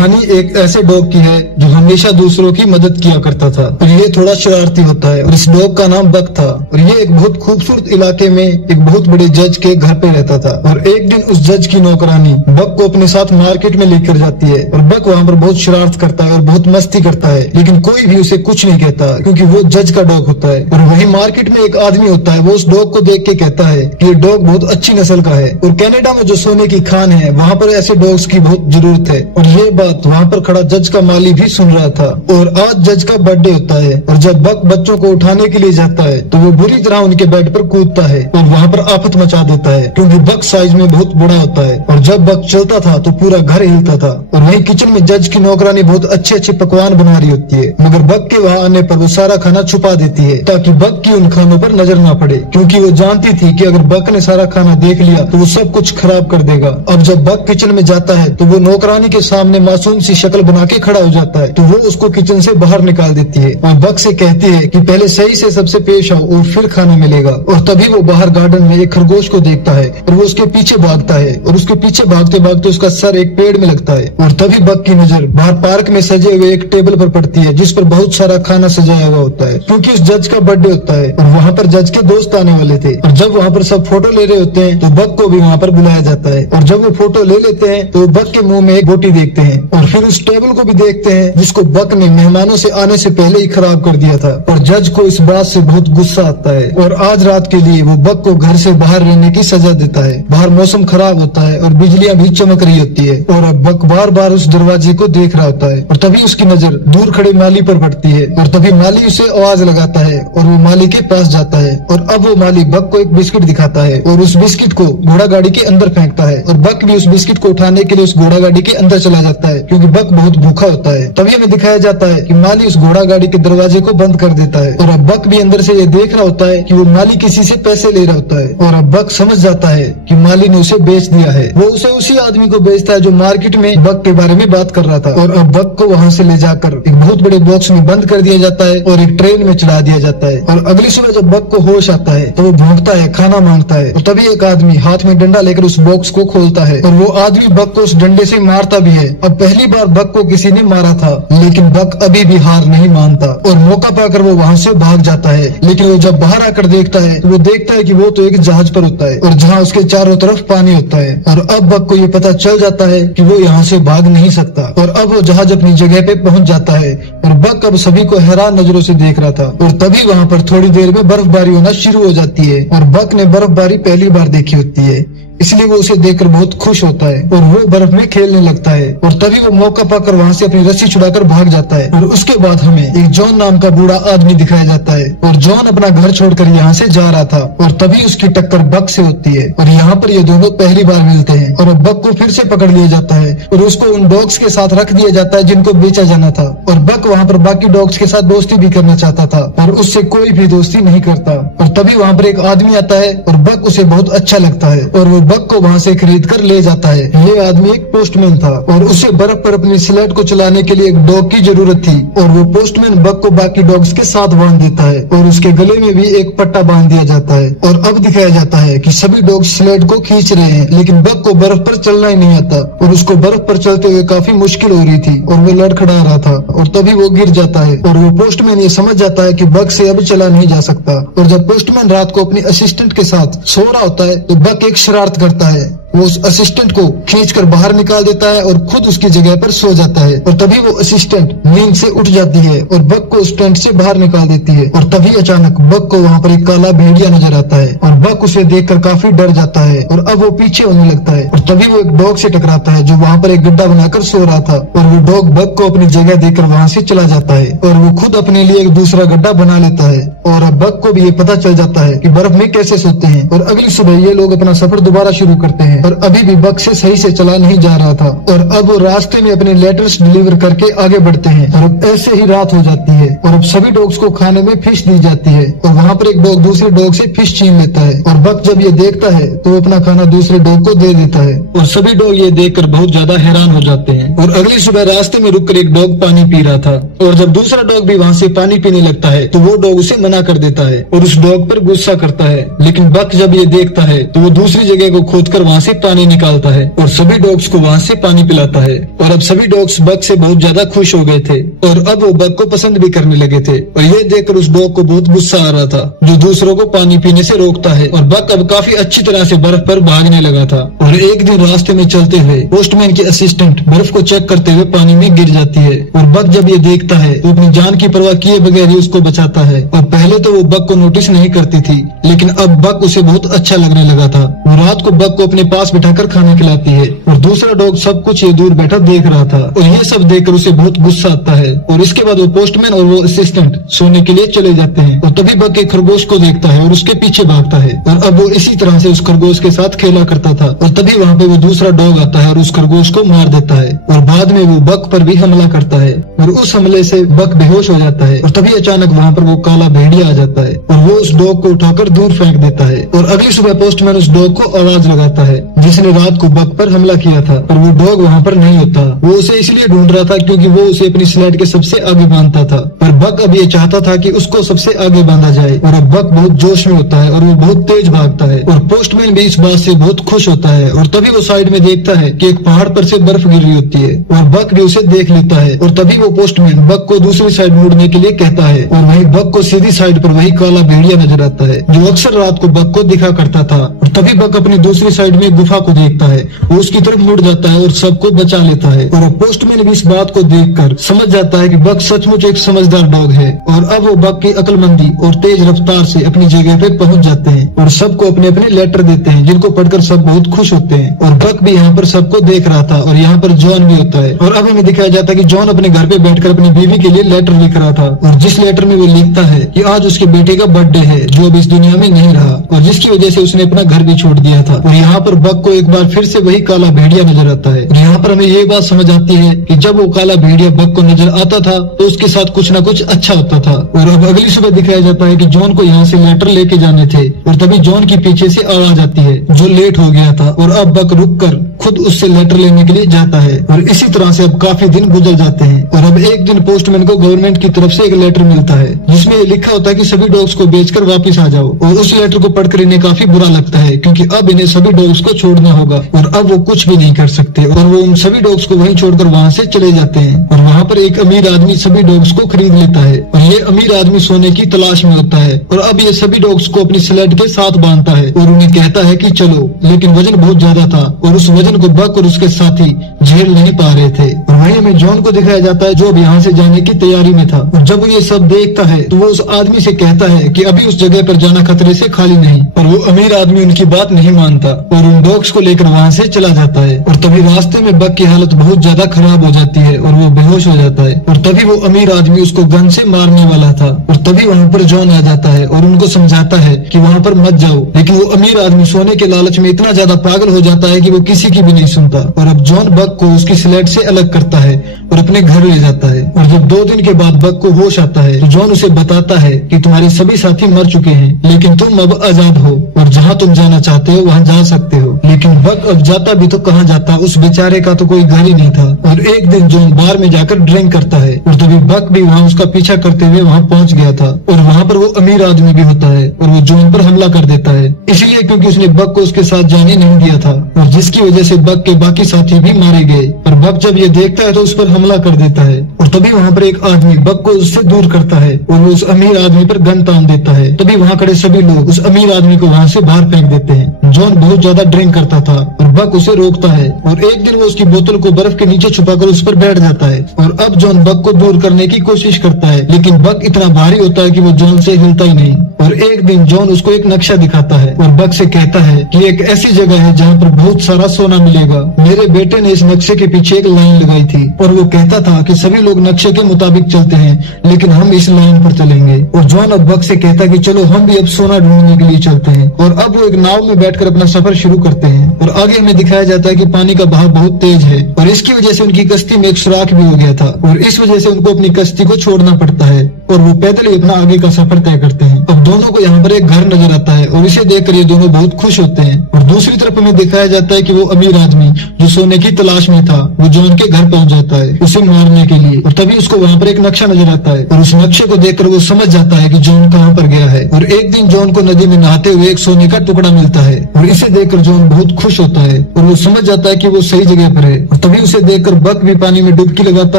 कहानी एक ऐसे डॉग की है जो हमेशा दूसरों की मदद किया करता था और ये थोड़ा शरारती होता है और इस डॉग का नाम बक था और ये एक बहुत खूबसूरत इलाके में एक बहुत बड़े जज के घर पे रहता था। और एक दिन उस जज की नौकरानी बक को अपने साथ मार्केट में लेकर जाती है और बक वहाँ पर बहुत शरारत करता है और बहुत मस्ती करता है, लेकिन कोई भी उसे कुछ नहीं कहता क्योंकि वो जज का डॉग होता है। और वही मार्केट में एक आदमी होता है, वो उस डॉग को देख के कहता है कि ये डॉग बहुत अच्छी नस्ल का है और कनाडा में जो सोने की खान है वहाँ पर ऐसे डॉग्स की बहुत जरूरत है। और ये बात वहाँ पर खड़ा जज का माली भी सुन रहा था। और आज जज का बर्थडे होता है और जब बक बच्चों को उठाने के लिए जाता है तो वो बुरी तरह उनके बेड पर कूदता है और वहाँ पर आफत मचा देता है क्योंकि बक साइज में बहुत बड़ा होता है। और जब बक चलता था तो पूरा घर हिलता था। और वहीं किचन में जज की नौकरानी बहुत अच्छे अच्छे पकवान बना रही होती है, मगर बक के वहाँ आने पर वो सारा खाना छुपा देती है ताकि बक की उन खानों पर नजर ना पड़े, क्योंकि वो जानती थी कि अगर बक ने सारा खाना देख लिया तो वो सब कुछ खराब कर देगा। अब जब बक किचन में जाता है तो वो नौकरानी के सामने मासूम सी शक्ल बना के खड़ा हो जाता है, तो वो उसको किचन से बाहर निकाल देती है और बक से कहती है कि पहले सही से सबसे पेश आओ और फिर खाना मिलेगा। और तभी वो बाहर गार्डन में एक खरगोश को देखता है और वो उसके पीछे भागता है और उसके पीछे भागते भागते उसका सर एक पेड़ में लगता है। और तभी बक की नजर बाहर पार्क में सजे हुए एक टेबल पर पड़ती है जिस पर बहुत सारा खाना सजाया हुआ होता है, क्योंकि उस जज का बर्थडे होता है और वहाँ पर जज के दोस्त आने वाले थे। और जब वहाँ पर सब फोटो ले रहे होते हैं तो बक को भी वहाँ पर बुलाया जाता है। और जब वो फोटो ले लेते हैं तो बक के मुंह में एक बोटी देखते हैं और फिर उस टेबल को भी देखते हैं जिसको बक ने मेहमानों से आने से पहले ही खराब कर दिया था। और जज को इस बात से बहुत गुस्सा आता है और आज रात के लिए वो बक को घर से बाहर रहने की सजा देता है। बाहर मौसम खराब होता है और बिजलियां भी चमक रही होती है और अब बक बार बार उस दरवाजे को देख रहा होता है। और तभी उसकी नजर दूर खड़े माली पर पड़ती है और तभी माली उसे आवाज लगाता है और वो माली के पास जाता है। और अब वो माली बक को एक बिस्किट दिखाता है और उस बिस्किट को घोड़ा गाड़ी के अंदर फेंकता है और बक भी उस बिस्किट को उठाने के लिए उस घोड़ा गाड़ी के अंदर चला जाता है क्योंकि बक बहुत भूखा होता है। तभी हमें दिखाया जाता है कि माली उस घोड़ा गाड़ी के दरवाजे को बंद कर देता है और अब बक भी अंदर से ये देख रहा होता है कि वो माली किसी से पैसे ले रहा होता है। और अब बक समझ जाता है कि माली ने उसे बेच दिया है। वो उसे उसी आदमी को बेचता है जो मार्केट में बक के बारे में बात कर रहा था। और अब बक को वहाँ से ले जाकर एक बहुत बड़े बॉक्स में बंद कर दिया जाता है और एक ट्रेन में चढ़ा दिया जाता है। और अगली सुबह जब बक को होश आता है तो वो भौंकता है, खाना मांगता है। और तभी एक आदमी हाथ में डंडा लेकर उस बॉक्स को खोलता है और वो आदमी बक को उस डंडे से मारता भी है। अब पहली बार बक को किसी ने मारा था, लेकिन बक अभी भी हार नहीं मानता और मौका पाकर वो वहाँ से भाग जाता है। लेकिन वो जब बाहर आकर देखता है तो वो देखता है कि वो तो एक जहाज पर होता है और जहाँ उसके चारों तरफ पानी होता है। और अब बक को ये पता चल जाता है कि वो यहाँ से भाग नहीं सकता और अब वो जहाज अपनी जगह पे पहुँच जाता है। और बक अब सभी को हैरान नजरों से देख रहा था। और तभी वहाँ पर थोड़ी देर में बर्फबारी होना शुरू हो जाती है और बक ने बर्फबारी पहली बार देखी होती है, इसलिए वो उसे देखकर बहुत खुश होता है और वो बर्फ में खेलने लगता है। और तभी वो मौका पाकर वहाँ से अपनी रस्सी छुड़ाकर भाग जाता है। और उसके बाद हमें एक जॉन नाम का बूढ़ा आदमी दिखाया जाता है और जॉन अपना घर छोड़कर यहाँ से जा रहा था। और तभी उसकी टक्कर बक से होती है और यहाँ पर ये दोनों पहली बार मिलते हैं। और बक को फिर से पकड़ लिया जाता है और उसको उन डॉग्स के साथ रख दिया जाता है जिनको बेचा जाना था। और बक वहाँ पर बाकी डॉग्स के साथ दोस्ती भी करना चाहता था और उससे कोई भी दोस्ती नहीं करता। और तभी वहाँ पर एक आदमी आता है और बक उसे बहुत अच्छा लगता है और वो बक को वहाँ से खरीद कर ले जाता है। ये आदमी एक पोस्टमैन था और उसे बर्फ पर अपनी स्लेट को चलाने के लिए एक डॉग की जरूरत थी। और वो पोस्टमैन बक को बाकी डॉग्स के साथ बांध देता है और उसके गले में भी एक पट्टा बांध दिया जाता है। और अब दिखाया जाता है कि सभी डॉग स्लेट को खींच रहे हैं, लेकिन बक को बर्फ पर चलना ही नहीं आता और उसको बर्फ पर चलते हुए काफी मुश्किल हो रही थी और वो लड़खड़ा रहा था। और तभी वो गिर जाता है और वो पोस्टमैन ये समझ जाता है कि बक से अब चला नहीं जा सकता। और जब पोस्टमैन रात को अपनी असिस्टेंट के साथ सो रहा होता है तो बक एक शरारत करता है, वो उस असिस्टेंट को खींचकर बाहर निकाल देता है और खुद उसकी जगह पर सो जाता है। और तभी वो असिस्टेंट नींद से उठ जाती है और बक को उस टेंट से बाहर निकाल देती है। और तभी अचानक बक को वहाँ पर एक काला भेड़िया नजर आता है और बक उसे देखकर काफी डर जाता है और अब वो पीछे होने लगता है। और तभी वो एक डॉग से टकराता है जो वहाँ पर एक गड्ढा बनाकर सो रहा था और वो डॉग बक को अपनी जगह देकर वहाँ से चला जाता है और वो खुद अपने लिए एक दूसरा गड्ढा बना लेता है। और अब बक को भी ये पता चल जाता है कि बर्फ में कैसे सोते हैं। और अगली सुबह ये लोग अपना सफर दोबारा शुरू करते हैं और अभी भी बक से सही से चला नहीं जा रहा था। और अब वो रास्ते में अपने लेटर्स डिलीवर करके आगे बढ़ते हैं और अब ऐसे ही रात हो जाती है और अब सभी डॉग्स को खाने में फिश दी जाती है और वहाँ पर एक डॉग दूसरे डॉग से फिश छीन लेता है। और बक जब ये देखता है तो वो अपना खाना दूसरे डॉग को दे देता है और सभी डॉग ये देखकर बहुत ज्यादा हैरान हो जाते हैं। और अगली सुबह रास्ते में रुककर एक डॉग पानी पी रहा था और जब दूसरा डॉग भी वहाँ से पानी पीने लगता है तो वो डॉग उसे मना कर देता है और उस डॉग पर गुस्सा करता है। लेकिन बक जब ये देखता है तो वो दूसरी जगह को खोदकर वहाँ से से पानी निकालता है और सभी डॉग्स को वहाँ से पानी पिलाता है। और अब सभी डॉग्स बग से बहुत ज्यादा खुश हो गए थे और अब वो बग को पसंद भी करने लगे थे। और ये देखकर उस डॉग को बहुत गुस्सा आ रहा था जो दूसरों को पानी पीने से रोकता है। और बग अब काफी अच्छी तरह से बर्फ पर भागने लगा था। और एक दिन रास्ते में चलते हुए पोस्टमैन की असिस्टेंट बर्फ को चेक करते हुए पानी में गिर जाती है। और बग जब ये देखता है तो अपनी जान की परवाह किए बगैर ही उसको बचाता है। और पहले तो वो बग को नोटिस नहीं करती थी, लेकिन अब बग उसे बहुत अच्छा लगने लगा था। वो रात को बग को अपने पास बिठाकर खाना खिलाती है और दूसरा डॉग सब कुछ ये दूर बैठा देख रहा था। और ये सब देखकर उसे बहुत गुस्सा आता है। और इसके बाद वो पोस्टमैन और वो असिस्टेंट सोने के लिए चले जाते हैं। और तभी बग एक खरगोश को देखता है और उसके पीछे भागता है। और अब वो इसी तरह से उस खरगोश के साथ खेला करता था। और तभी वहाँ पे वो दूसरा डॉग आता है और उस खरगोश को मार देता है। और बाद में वो बग पर भी हमला करता है और उस हमले से बग बेहोश हो जाता है। और तभी अचानक वहाँ पर वो काला भेड़िया आ जाता है और वो उस डॉग को उठाकर दूर फेंक देता है। और अगली सुबह पोस्टमैन उस डॉग को आवाज लगाता है जिसने रात को बग पर हमला किया था। पर वो डॉग वहाँ पर नहीं होता। वो उसे इसलिए ढूंढ रहा था क्योंकि वो उसे अपनी स्लेड के सबसे आगे बांधता था। पर बग अब ये चाहता था कि उसको सबसे आगे बांधा जाए। और अब बग बहुत जोश में होता है और वो बहुत तेज भागता है। और पोस्टमैन भी इस बात से बहुत खुश होता है। और तभी वो साइड में देखता है कि एक पहाड़ पर से बर्फ गिर रही होती है और बग भी उसे देख लेता है। और तभी वो पोस्टमैन बग को दूसरी साइड मुड़ने के लिए कहता है और वही बग को सीधी साइड पर वही काला भेड़िया नजर आता है जो अक्सर रात को बग को दिखा करता था। और तभी बग अपनी दूसरी साइड में गुफा को देखता है, वो उसकी तरफ मुड़ जाता है और सबको बचा लेता है। और अब पोस्टमैन भी इस बात को देखकर समझ जाता है कि बग सचमुच एक समझदार डॉग है। और अब वो बग की अक्लमंदी और तेज रफ्तार से अपनी जगह पे पहुंच जाते हैं और सबको अपने अपने लेटर देते हैं जिनको पढ़कर सब बहुत खुश होते हैं। और बग भी यहाँ पर सबको देख रहा था और यहाँ पर जॉन भी होता है। और अब हमें दिखाया जाता है कि जॉन अपने घर पे बैठकर अपनी बीवी के लिए लेटर लिख रहा था और जिस लेटर में वो लिखता है कि आज उसके बेटे का बर्थडे है जो अब इस दुनिया में नहीं रहा और जिसकी वजह से उसने अपना घर भी छोड़ दिया था। और यहाँ पर बग को एक बार फिर से वही काला भेड़िया नजर आता है। और यहाँ पर हमें ये बात समझ आती है कि जब वो काला भेड़िया बग को नजर आता था तो उसके साथ कुछ न कुछ अच्छा होता था। और अब अगली सुबह दिखाया जाता है कि जॉन को यहाँ से लेटर लेके जाने थे और तभी जॉन की पीछे से आवाज आती है जो लेट हो गया था। और अब बग रुककर खुद उससे लेटर लेने के लिए जाता है। और इसी तरह से अब काफी दिन गुजर जाते हैं। और अब एक दिन पोस्टमैन को गवर्नमेंट की तरफ से एक लेटर मिलता है जिसमें ये लिखा होता है कि सभी डॉग्स को बेचकर वापस आ जाओ। और उस लेटर को पढ़कर इन्हें काफी बुरा लगता है क्योंकि अब इन्हें सभी डॉग्स को छोड़ना होगा और अब वो कुछ भी नहीं कर सकते। और वो उन सभी डॉग्स को वहीं छोड़कर वहाँ से चले जाते हैं। और वहाँ पर एक अमीर आदमी सभी डॉग्स को खरीद लेता है और ये अमीर आदमी सोने की तलाश में होता है। और अब ये सभी डॉग्स को अपनी स्लेड के साथ बांधता है और उन्हें कहता है कि चलो, लेकिन वजन बहुत ज्यादा था और उस वजन को बग और उसके साथी झेल नहीं पा रहे थे। और वहीं हमें जॉन को दिखाया जाता है जो अब यहाँ से जाने की तैयारी में था। और जब वो ये सब देखता है तो वो उस आदमी से कहता है कि अभी उस जगह पर जाना खतरे से खाली नहीं। और वो अमीर आदमी उनकी बात नहीं मानता और उन डॉग्स को लेकर वहाँ से चला जाता है। और तभी रास्ते में बग की हालत बहुत ज्यादा खराब हो जाती है और वो बेहोश हो जाता है। और तभी वो अमीर आदमी उसको गन से मारने वाला था। और तभी वहाँ पर जॉन आ जाता है और उनको समझाता है कि वहाँ पर मत जाओ। लेकिन वो अमीर आदमी सोने के लालच में इतना ज्यादा पागल हो जाता है कि वो किसी की भी नहीं सुनता। और अब जॉन बग को उसकी स्लेड से अलग करता है और अपने घर ले जाता है। और जब 2 दिन के बाद बग को होश आता है तो जॉन उसे बताता है कि तुम्हारे सभी साथी मर चुके हैं लेकिन तुम अब आजाद हो और जहाँ तुम जाना चाहते हो वहाँ जा सकते हो। लेकिन बग अब जाता भी तो कहाँ जाता, उस बेचारे का तो कोई घर ही नहीं था। और एक दिन जॉन बार में जाकर ड्रिंक करता है और तभी बग भी वहाँ उसका पीछा करते हुए वहाँ पहुँच गया था। और वहाँ पर वो अमीर आदमी भी होता है और वो जॉन पर हमला कर देता है इसलिए क्योंकि उसने बग को उसके साथ जाने नहीं दिया था और जिसकी वजह से बग के बाकी साथी भी मारे गए। और बग जब ये देखता है तो उस पर हमला कर देता है और तभी वहाँ पर एक आदमी बग को उससे दूर करता है और वो उस अमीर आदमी पर गन तान देता है। तभी वहाँ खड़े सभी लोग उस अमीर आदमी को वहाँ से बाहर फेंक देते हैं। जॉन बहुत ज्यादा ड्रिंक करता था और बग उसे रोकता है और एक दिन वो उसकी बोतल को बर्फ के नीचे छुपाकर उस पर बैठ जाता है। और अब जॉन बग को दूर करने की कोशिश करता है लेकिन बग इतना भारी होता है कि वो जॉन से हिलता ही नहीं। और एक दिन जॉन उसको एक नक्शा दिखाता है और बग से कहता है कि एक ऐसी जगह है जहाँ पर बहुत सारा सोना मिलेगा। मेरे बेटे ने इस नक्शे के पीछे एक लाइन लगाई थी और वो कहता था कि सभी लोग नक्शे के मुताबिक चलते हैं लेकिन हम इस लाइन पर चलेंगे। और जॉन अब बग से कहता है कि चलो हम भी अब सोना ढूंढने के लिए चलते हैं। और अब वो एक नाव में बैठकर अपना सफर शुरू करते हैं। और आगे हमें दिखाया जाता है कि पानी का बहाव बहुत तेज है और इसकी वजह से उनकी कश्ती में एक सुराख भी हो गया था और इस वजह से उनको अपनी कश्ती को छोड़ना पड़ता है और वो पैदल ही अपना आगे का सफर तय करते हैं। अब दोनों को यहाँ पर एक घर नजर आता है और इसे देखकर ये दोनों बहुत खुश होते हैं। और दूसरी तरफ हमें दिखाया जाता है कि वो अमीर आदमी जो सोने की तलाश में था वो जॉन के घर पहुंच जाता है उसे मारने के लिए। और तभी उसको वहाँ पर एक नक्शा नजर आता है और उस नक्शे को देखकर वो समझ जाता है कि जॉन कहाँ पर गया है। और एक दिन जॉन को नदी में नहाते हुए एक सोने का टुकड़ा मिलता है और इसे देखकर जॉन बहुत खुश होता है और वो समझ जाता है कि वो सही जगह पर है। और तभी उसे देखकर बक भी पानी में डुबकी लगाता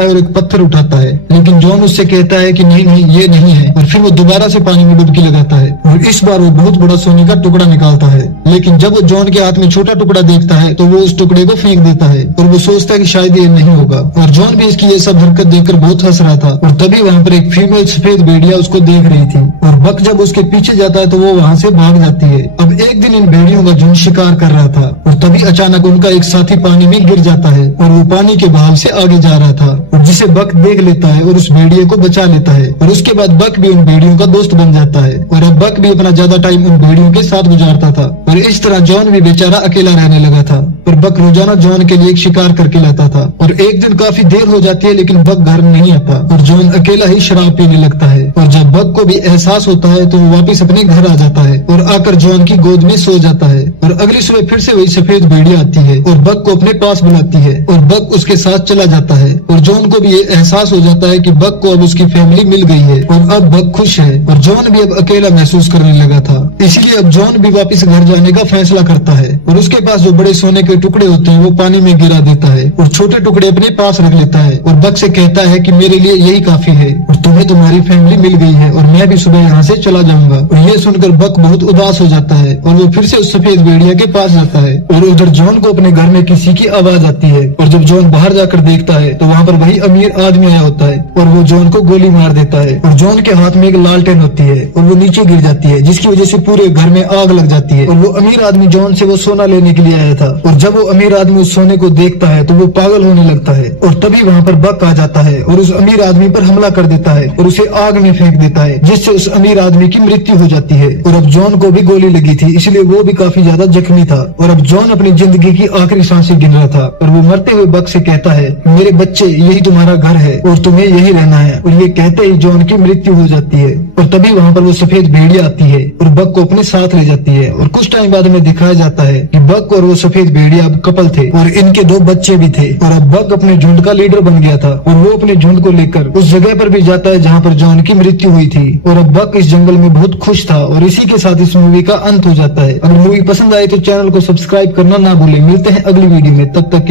है और एक पत्थर उठाता है, लेकिन जॉन उससे कहता है कि नहीं नहीं ये नहीं है। और फिर वो दोबारा से पानी में डुबकी लगाता है और इस बार वो बहुत बड़ा सोने का टुकड़ा निकालता है। लेकिन जब वो जॉन के हाथ में छोटा टुकड़ा देखता है तो वो उस टुकड़े को फेंक देता है और वो सोचता है कि शायद ये नहीं होगा। और जॉन भी इसकी ये सब हरकत देखकर बहुत हंस रहा था। और तभी वहाँ पर एक फीमेल सफेद भेड़िया उसको देख रही थी और बक जब उसके पीछे जाता है तो वो वहाँ से भाग जाती है। अब एक दिन इन भेड़ियों का झुंड शिकार कर रहा था और तभी अचानक उनका एक साथी पानी में गिर जाता है और वो पानी के बहाव से आगे जा रहा था और जिसे बक देख लेता है और उस भेड़िए को बचा लेता है। और उसके बाद बक भी उन भेड़ियों का दोस्त बन जाता है और अब बक भी अपना ज्यादा टाइम उन भेड़ियों के साथ गुजारता था। और इस तरह जॉन भी बेचारा अकेला रहने लगा था। पर बक रोजाना जॉन के लिए एक शिकार करके लाता था और एक दिन काफी देर हो जाती है लेकिन बक घर नहीं आता और जॉन अकेला ही शराब पीने लगता है। और जब बक को भी एहसास होता है तो वो वापस अपने घर आ जाता है और आकर जॉन की गोद में सो जाता है। और अगली सुबह फिर से वही सफेद भेड़िया आती है और बक को अपने पास बुलाती है और बक उसके साथ चला जाता है। और जॉन को भी ये एहसास हो जाता है कि बक को अब उसकी फैमिली मिल गई है और अब बक खुश है और जॉन भी अब अकेला महसूस करने लगा था। इसलिए अब जॉन भी वापस घर जाने का फैसला करता है और उसके पास जो बड़े सोने के टुकड़े होते हैं वो पानी में गिरा देता है और छोटे टुकड़े अपने पास रख लेता है और बक से कहता है कि मेरे लिए यही काफी है और तुम्हें तुम्हारी फैमिली मिल गई है और मैं भी सुबह यहाँ से चला जाऊंगा। और ये सुनकर बक बहुत उदास हो जाता है और वो फिर से उस सफेद भेड़िया के पास जाता है और उधर जॉन को अपने घर में किसी की आवाज आती है। और जब जॉन बाहर जाकर देखता है तो वहाँ पर वही अमीर आदमी आया होता है और वो जॉन को गोली मार देता है। और जॉन के हाथ में एक लालटेन होती है और वो नीचे गिर जाती है जिसकी वजह से पूरे घर में आग लग जाती है। और वो अमीर आदमी जॉन से वो सोना लेने के लिए आया था और जब वो अमीर आदमी उस सोने को देखता है तो वो पागल होने लगता है। और तभी वहाँ पर बक आ जाता है और उस अमीर आदमी पर हमला कर देता है और उसे आग में फेंक देता है जिससे उस अमीर आदमी की मृत्यु हो जाती है। और अब जॉन को भी गोली लगी थी इसलिए वो भी काफी ज्यादा जख्मी था और अब जॉन अपनी जिंदगी की आखिरी सांसें गिन रहा था। और वो मरते हुए बक से कहता है मेरे बच्चे यही तुम्हारा घर है और तुम्हें यही रहना है। और ये कहते ही जॉन की मृत्यु हो जाती है। और तभी वहाँ पर वो सफेद भेड़िया आती है और बक को अपने साथ ले जाती है। और कुछ टाइम बाद में दिखाया जाता है कि बक और वो सफेद भेड़िया अब कपल थे और इनके 2 बच्चे भी थे। और अब बक अपने झुंड का लीडर बन गया था और वो अपने झुंड को लेकर उस जगह पर भी जाता है जहाँ पर जॉन की मृत्यु हुई थी। और अब बक इस जंगल में बहुत खुश था और इसी के साथ इस मूवी का अंत हो जाता है। अगर मूवी पसंद आए तो चैनल को सब्सक्राइब करना ना भूले। मिलते हैं अगली वीडियो में, तब तक